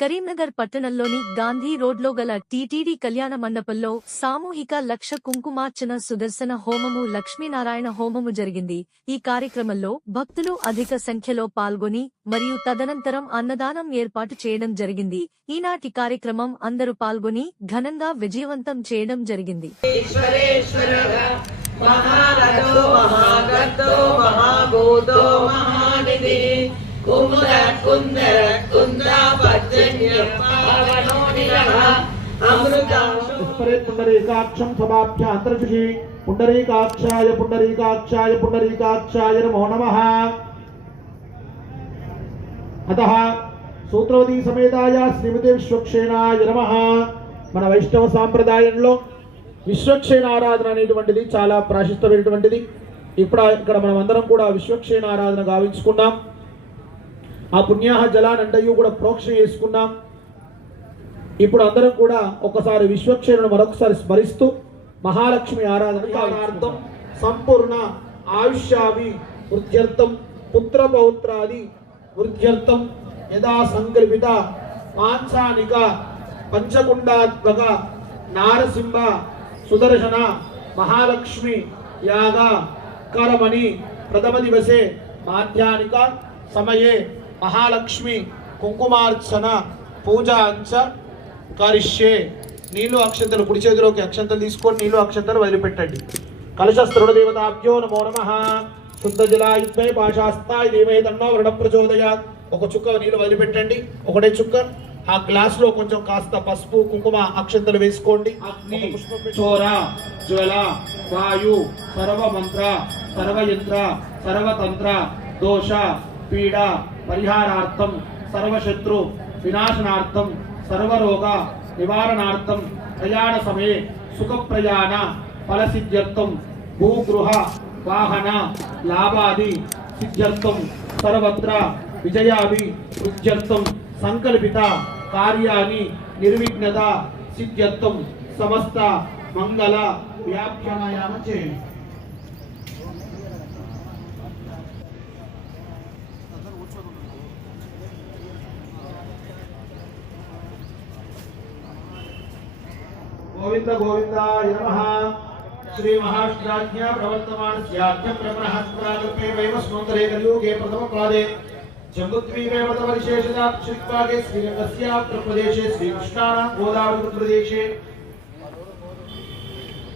కరీంనగర్ పట్టణంలోని గాంధీ రోడ్లో గల టీటీడీ కళ్యాణ మండపంలో సామూహిక లక్ష కుంకుమార్చన సుదర్శన హోమము లక్ష్మీనారాయణ హోమము జరిగింది. ఈ కార్యక్రమంలో భక్తులు అధిక సంఖ్యలో పాల్గొని మరియు తదనంతరం అన్నదానం ఏర్పాటు చేయడం జరిగింది. ఈనాటి కార్యక్రమం అందరూ పాల్గొని ఘనంగా విజయవంతం చేయడం జరిగింది. మహారథో మహాగర్తో మహాభూతో మహానిధి కుముర కుందర అంతర్షి పుండరీకాక్షాయ పుండరీకాక్షాయ పుండరీకాక్షాయ నమో నమ। అత సూత్రవతి సమేతాయ శ్రీమతి విశ్వక్షేణాయ నమ। మన వైష్ణవ సాంప్రదాయంలో విశ్వక్షేణ ఆరాధన అనేటువంటిది చాలా ప్రాశస్తమైనటువంటిది. ఇప్పుడు ఇక్కడ మనం అందరం కూడా విశ్వక్షేణ ఆరాధన గావించుకున్నాం. ఆ పుణ్యాహ జలానంటయు కూడా ప్రోక్ష చేసుకున్నాం. ఇప్పుడు అందరం కూడా ఒకసారి విశ్వక్షేణను మరొకసారి స్మరిస్తూ మహాలక్ష్మి ఆరాధన కారణార్థం సంపూర్ణ ఆయుష్యావి వృద్ధ్యర్థం పుత్ర పౌత్రాది వృద్ధ్యర్థం యథా సంకల్పిత పాంచానిక పంచకుండాత్మక నారసింహ సుదర్శన మహాలక్ష్మి యాగ కరమణి ప్రథమ దివసే మాధ్యానిక సమయే మహాలక్ష్మి కుంకుమార్చన పూజ అంచ కరిష్యే. నీళ్ళు అక్షంతలు కుడి చేతిలోకి అక్షంతలు తీసుకొని నీళ్ళు అక్షంతలు వదిలిపెట్టండి. కలశస్త్రుడ దేవతాభ్యో నమో నమ. శుద్ధ జలాయుద్మై పాశాస్తాయి దేవై తన్నో వృణ ప్రచోదయా. ఒక చుక్క నీళ్ళు వదిలిపెట్టండి ఒకటే చుక్క. ఆ గ్లాస్లో కొంచెం కాస్త పసుపు కుంకుమ అక్షంతలు వేసుకోండి. అగ్ని చోర జ్వల వాయు సర్వ మంత్ర సర్వయంత్ర సర్వతంత్ర దోష పీడ పరిహారార్థం సర్వశత్రు వినాశనార్థం సర్వరోగ నివారణార్థం ప్రయాణ సమయే సుఖ ప్రయాణ ఫలసిద్ధ్యర్థం భూగృహ వాహన లాభాది సిద్ధ్యర్థం సర్వత్ర విజయాది ఉద్యర్థం సంకల్పిత కార్యాన్ని నిర్విఘ్నత సిద్ధ్యర్థం సమస్త మంగళ వ్యాఖ్యానాయామం చేయండి. गोविंद गोविंदाय यमः श्री महाष्टाज्ञा प्रवर्तमान स्याज्ञ ब्रह्महस्त्रागते वैवस्वन्तरे कलियुगे प्रथमपादे, जम्बुद्वीपे मतपरिशेषदा श्रीपागे श्रीरङ्गस्यात्र प्रदेशे श्रीकृष्णानां गोदावरीप्रदेशे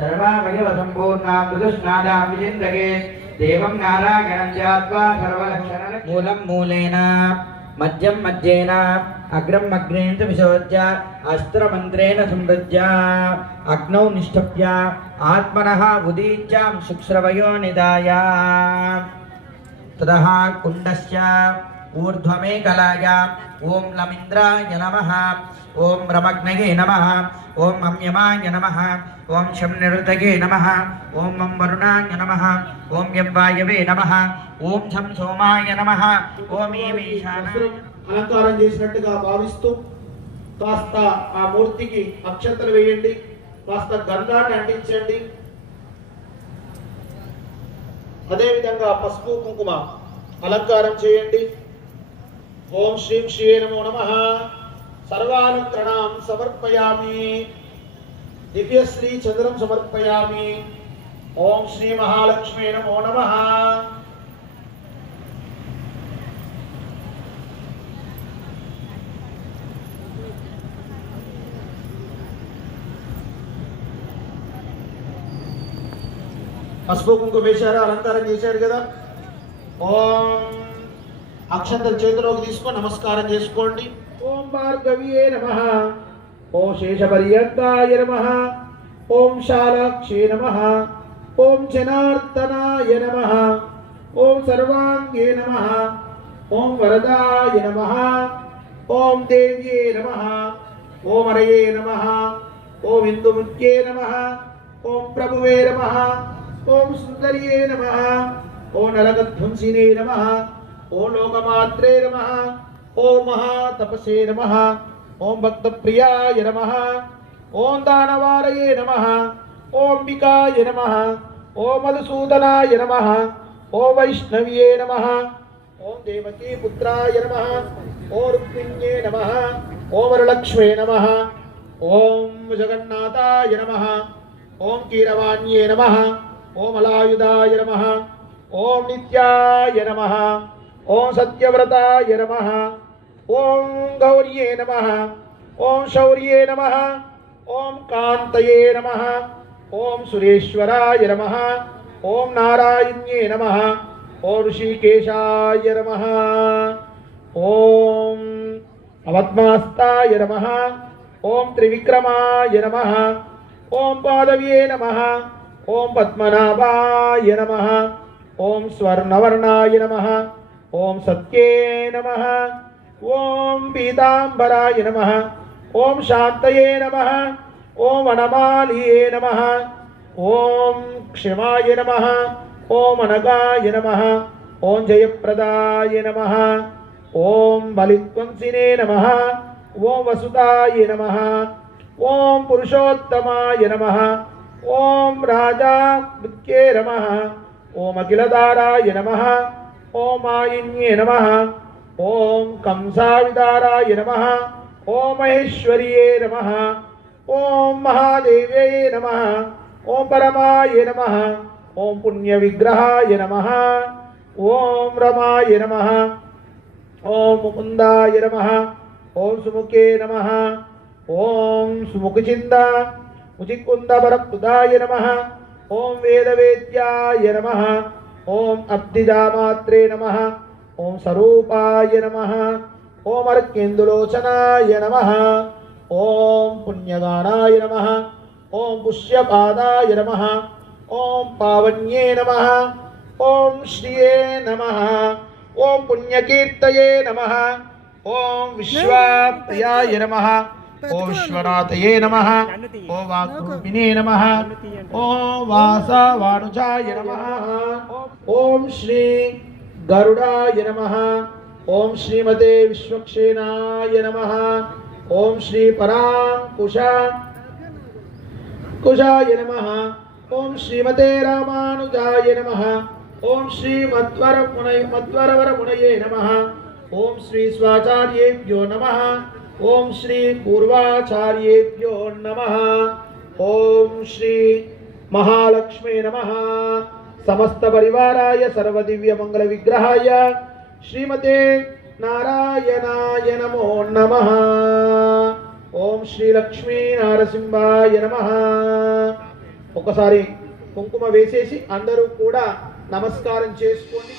सर्वाभरणपूजिताम् सर्वावयवसम्पूर्णां मृदुस्नादां विचिन्तये देवं नारायणं जात्वा सर्वलक्षणलक्ष्मी मूलं मूलेन मध्यं मध्येन अग्रम् अग्रेण च विशोच्य अस्त्रमन्त्रेण संवृज्य अग्नौ निष्ठप्य आत्मनः उदीच्यां शुक्श्रवयो निधाय ततः कुण्डस्य ऊर्ध्वमेकलाय ॐ लमिन्द्राय नमः ॐ रमग्नये नमः ॐ अम्यमाय नमः ఓం శం నిరుతగే నమ. ఓం మం వరుణాయ నమ. ఓం యవ్వాయవే నమ. ఓం శం సోమాయ నమ. ఓం అలంకారం చేసినట్టుగా భావిస్తూ కాస్త ఆ మూర్తికి అక్షతలు వేయండి. కాస్త గంధాన్ని అంటించండి. అదేవిధంగా పసుపు కుంకుమ అలంకారం చేయండి. ఓం శ్రీం శ్రీ నమో నమ. సర్వాలంకరణం సమర్పయామి. దివ్యశ్రీ చంద్రం సమర్పయామి ఓం శ్రీ మహాలక్ష్మీ నమో నమ పసుపు కుంకు వేశారు అలంకారం చేశారు కదా? ఓం అక్షంతలు చేతిలోకి తీసుకొని నమస్కారం చేసుకోండి. ఓం భార్గవియే నమ. ఓం శేషపర్యంతాయ నమ ఓం శాలాక్షి నమ ఓం జనార్దనాయ నమ ఓం సర్వాంగే నమ ఓం వరదాయ నమ ఓం దేవ్యే నమ ఓం అరయే నమ ఓం ఇందుముఖ్యే నమ ఓం ప్రభువే నమ ఓం సుందర్యే నమ ఓం నరగధ్వంసినే నమ ఓం లోకమాత్రే నమ ఓం మహాతపసే నమ ఓం భక్తప్రియాయ నమ ఓం దానవారయే నమ ఓం వికాయ నమ ఓం మధుసూదనాయ నమ ఓం వైష్ణవ్యే నమ ఓం దేవకీ పుత్రాయ నమ ఓం రుక్మిణ్యే నమ ఓం వరలక్ష్మే నమ ఓం జగన్నాథాయ నమ ఓం కీరవాణ్యే నమ ఓం అలాయుధాయ నమ ఓం నిత్యాయ నమ ఓం సత్యవ్రతాయ నమ ఓం గౌర్యే నమ ఓం శౌర్యే నమ ఓం కాంతయే నమ ఓం సురేశ్వరాయ నమ ఓం నారాయణ్యే నమ ఓం ఋషికేశాయ నమ ఓం అవత్మాస్తాయ నమ ఓం త్రివిక్రమాయ నమ ఓం పాదవ్యే నమ ఓం పద్మనాభాయ నమ ఓం స్వర్ణవర్ణాయ నమ ఓం సత్యే నమ ఓం పీతాంబరాయ నమ ఓం శాంతయే నమ ఓం వనమాలియే నమ ఓం క్షమాయ నమ ఓం అనగాయ నమ ఓం జయప్రదాయ నమ ఓం బలిత్వంసినే నమ ఓం వసుదాయ నమ ఓం పురుషోత్తమాయ నమ ఓం రాజా మృత్యే నమ ఓం అఖిలదారాయ నమ ఓం మాయిన్యే నమ ఓం కంసావిదారాయ నమ ఓం మహేశ్వర్యే నమ ఓం మహాదేవ్యై నమ ఓం పరమాయ నమ ఓం పుణ్య విగ్రహాయ నమ ఓం రమాయ నమ ఓం ముకుందాయ నమ ఓం సుముఖే నమ ఓం సుముఖచింద ముచికుందరకృదాయ నమ ఓం వేదవేద్యాయ నమ ఓం అబ్దిజామాత్రే నమ ఓం స్వరూపాయ నమ ఓం అర్కేందులోచనాయ నమ ఓం పుణ్యగానాయ నమ ఓం పుష్యపాదాయ నమ ఓం పావన్యే నమ ఓం శ్రియే నమ ఓం పుణ్యకీర్తయే నమ ఓం విశ్వాప్రియాయ నమ ఓం విశ్వనాథయే నమ ఓ వాగ్రూపిణే నమ ఓం వాసవానుజాయ నమ ఓం శ్రీ గరుడాయ నమ ఓం శ్రీమతే విశ్వక్షేణాయ నమ ఓం శ్రీ పరాంకుశ కుశాయ నమ ఓం శ్రీమతే రామానుజాయ నమ ఓం శ్రీ మధ్వర మునయ మధ్వరవర మునయే నమ ఓం శ్రీ స్వాచార్యేభ్యో నమ ఓం శ్రీ పూర్వాచార్యేభ్యో నమ సమస్త పరివారాయ సర్వదివ్య మంగళ విగ్రహాయ శ్రీమతే నారాయణాయ నమో నమ. ఓం శ్రీ లక్ష్మీ నారసింహాయ నమ. ఒకసారి కుంకుమ వేసేసి అందరూ కూడా నమస్కారం చేసుకోండి